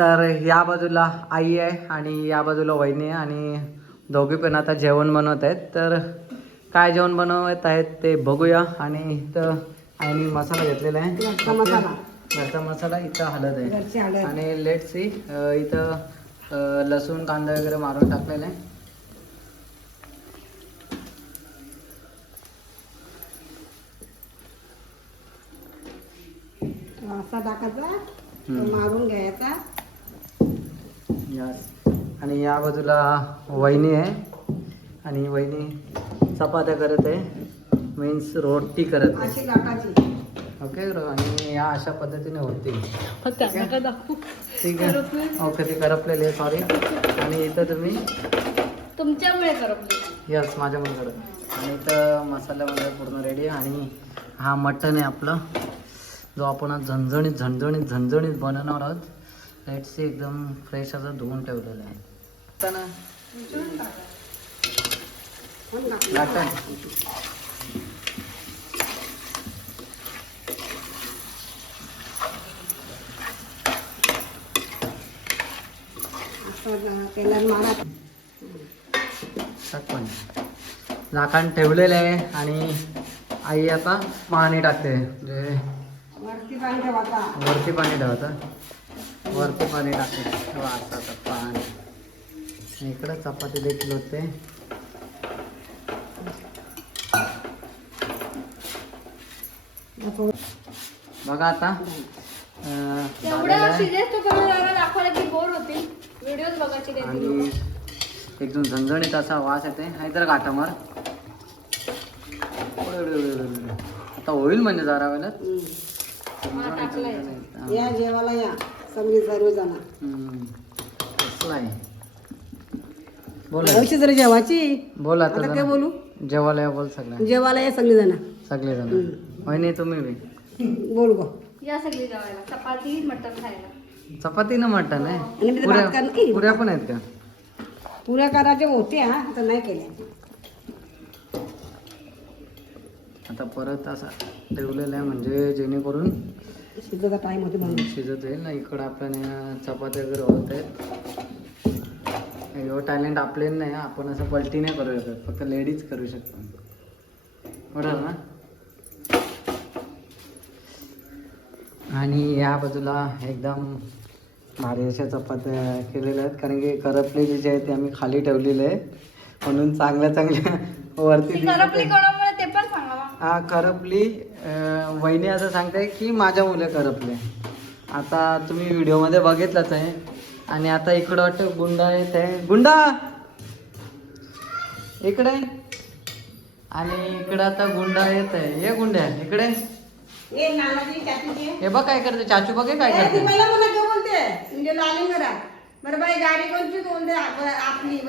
तर या बाजूला आई आहे आणि या बाजूला वहिनी आहे आणि दोघी पण आता जेवण बनवत आहेत. तर काय जेवण बनवत आहेत ते बघूया. आणि इथं आईने मसाला घेतलेला आहे, घरचा मसाला. इथं हळद आहे आणि लेट सी इथं लसूण कांदा वगैरे मारून टाकलेला आहे. असा टाकायचा, मारून घ्यायचा. यस. आणि या बाजूला वहिनी आहे आणि वहिनी चपात्या करत आहे, मीन्स रोटी करत आहे. अशी टाकायची. ओके. आणि या अशा पद्धतीने होती. ठीक आहे. ओके. ती करपलेली आहे, सॉरी. आणि इथं तुम्ही तुमच्यामुळे करपली. यस, माझ्यामुळे करत. आणि इथं मसाल्यामध्ये पूर्ण रेडी आहे. आणि हा मटण आहे आपलं, जो आपण आज झणझणीत बनवणार आहोत. Let's see. एकदम फ्रेश असं धुवून ठेवलेलं आहे. लाटण. झाकण ठेवलेलं आहे आणि आई आता पाणी टाकते. म्हणजे वरती पाणी ठेवायचा. वरती पाणी ठेवायचं. वरती पाणी टाकते. आता पाणी. इकडं चपाती देखील होते. बघा आता आणि एकदम झणझणीत असा वास येते. नाहीतर गाठा मार. आता होईल म्हणजे जरा वेळात. या जेवायला या सगळी सर्वजण. कसलं आहे बोल. जरा जेवायची. बोल आता काय बोलू. जेवायला या बोल. सगळ्या जेवायला या सगळी जण. सगळेजण. वहिनी तुम्ही बी बोल गो. या सगळी जेवायला. चपाती मटण खायला. चपाती ना मटण आहे. आणि मी भात करते. पुऱ्या पण आहेत का. पुऱ्या करायचे होते हा, आता नाही केल्या. आता परत असा ठेवलेला आहे म्हणजे जेणेकरून शिजायचा टाइम होते म्हणून. शिजत जाईल ना. इकडं आपल्याला चपाती वगैरे होत आहेत. एवढं टॅलेंट आपले नाही, आपण असं पलटी नाही करू शकत, फक्त लेडीज करू शकतो. बरोबर ना. आणि या बाजूला एकदम भारी अशा चपात्या केलेल्या आहेत, कारण की करपलेली जे आहे ते आम्ही खाली ठेवलेले आहे म्हणून चांगल्या वरती ते पण सांगा. हा करपली. वहिनी असं सांगते की माझ्या मुले करपले. आता तुम्ही व्हिडिओमध्ये बघितलंच आहे. आणि आता इकडं वाटतं गुंडा येत आहे. गुंडा इकडे. आणि इकडं आता गुंडा येत आहे. ये गुंड्या इकडे. हे बघ काय करते चाचू. बघे काय करते. मला बोलते. बरं बाई गाडी कोणची कोणते आपली.